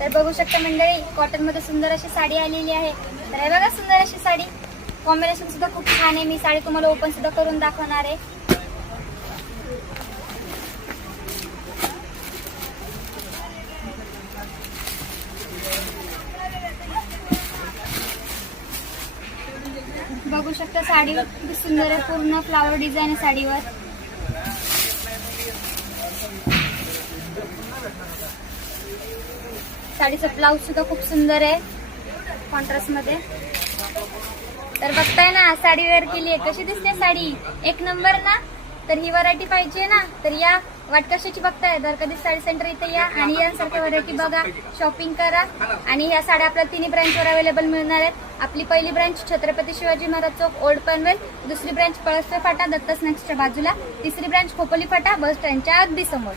तर बघू शकता मंडळी, कॉटन मध्ये सुंदर अशी साडी आलेली आहे. तर हे बघा सुंदर अशी साडी, कॉम्बिनेशन सुद्धा खूप छान आहे. मी साडी तुम्हाला ओपन सुद्धा करून दाखवणार आहे. बघू शकता साडी किती सुंदर आहे, पूर्ण फ्लावर डिझाईन आहे साडीवर. साडीचा ब्लाउज सुद्धा खूप सुंदर आहे कॉन्ट्रास्ट मध्ये. तर बघताय ना साडी वेअर केली आहे, कशी दिसते साडी, एक नंबर ना. तर ही व्हरायटी पाहिजे ना तर या वाटकशाची बघताय तर कधी साडी सेंटर इथे या आणि यांसारख्या व्हरायटी बघा, शॉपिंग करा. आणि ह्या साड्या आपल्या तिन्ही ब्रँचवर अवेलेबल मिळणार आहेत. आपली पहिली ब्रँच छत्रपती शिवाजी महाराज चौक ओल्ड पनवेल, दुसरी ब्रँच पळसवे फाटा दत्त स्नॅक्सच्या बाजूला, तिसरी ब्रँच खोपोली फाटा बस स्टँडच्या अगदी समोर.